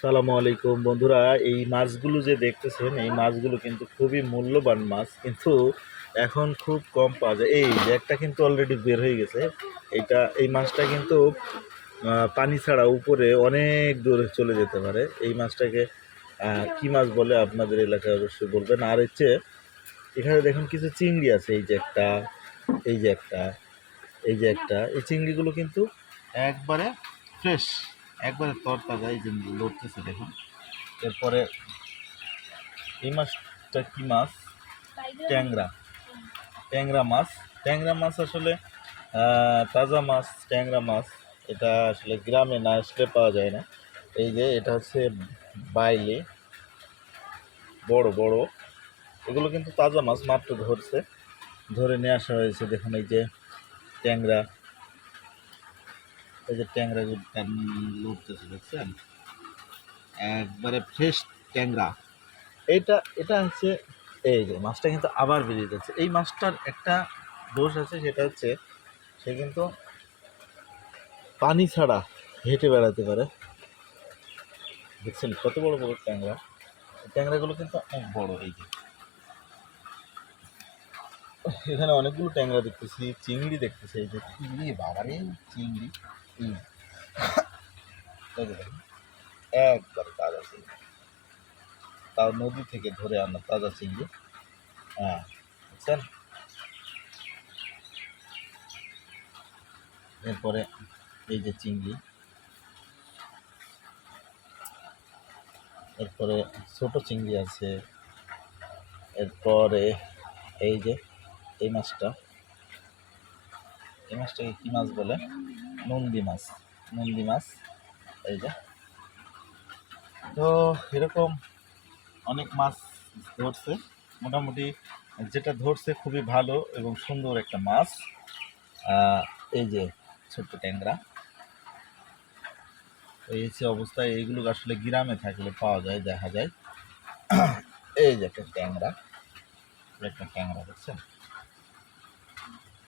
সালামু আলাইকুম বন্ধুরা। এই মাছগুলো যে দেখতেছেন, এই মাছগুলো কিন্তু খুবই মূল্যবান মাছ, কিন্তু এখন খুব কম পাওয়া যায়। এই যে একটা কিন্তু অলরেডি বের হয়ে গেছে। এই মাছটা কিন্তু পানি ছাড়া উপরে অনেক দূরে চলে যেতে পারে। এই মাছটাকে কি মাছ বলে আপনাদের এলাকায় অবশ্যই বলবেন। আর হচ্ছে এখানে দেখুন কিছু চিংড়ি আছে। এই যে একটা, এই যে একটা, এই যে একটা, এই চিংড়িগুলো কিন্তু একবারে ফ্রেশ, একবারে তরতাজা। এই যে লড়তেছে দেখুন। এরপরে এই মাছটা কি মাছ? ট্যাংরা। ট্যাংরা মাছ। ট্যাংরা মাছ আসলে তাজা মাছ। ট্যাংরা মাছ এটা আসলে গ্রামে না আসলে পাওয়া যায় না। এই যে এটা হচ্ছে বাইলে, বড় বড়। এগুলো কিন্তু তাজা মাছ, মাত্র ধরছে, ধরে নিয়ে আসা হয়েছে। দেখুন এই যে ট্যাংরা, এই যে ট্যাংরা লড়তেছে দেখছেন, একবারে ফ্রেশ ট্যাংরা। এটা হচ্ছে, এই যে মাছটা কিন্তু আবার বেরিয়ে যাচ্ছে। এই মাছটার একটা দোষ আছে, সেটা হচ্ছে সে কিন্তু পানি ছাড়া হেঁটে বেড়াতে পারে। দেখছেন কত বড় বড় ট্যাংরা। ট্যাংরাগুলো কিন্তু অনেক বড়। এই যে এখানে অনেকগুলো ট্যাংরা দেখতেছি, চিংড়ি দেখতেছি। এই যে চিংড়ি, বাবারে চিংড়ি! এই যে দেখুন, একবার তাজা চিংড়ি, তাও নদী থেকে ধরে আনা তাজা চিংড়ি। হ্যাঁ, বুঝছেন। এরপরে এই যে চিংড়ি, এরপরে ছোট চিংড়ি আছে। এরপরে এই যে এই মাছটা, এই মাছটাকে কী মাছ বলে? নন্দী মাছ। নন্দী মাছ। এই যে, তো এরকম অনেক মাছ ধরছে। মোটামুটি যেটা ধরছে খুবই ভালো এবং সুন্দর একটা মাছ। এই যে ছোট্ট ট্যাংরা। এই হচ্ছে অবস্থায়। এইগুলো আসলে গ্রামে থাকলে পাওয়া যায়, দেখা যায়। এই যে একটা ট্যাংরা, দেখছেন।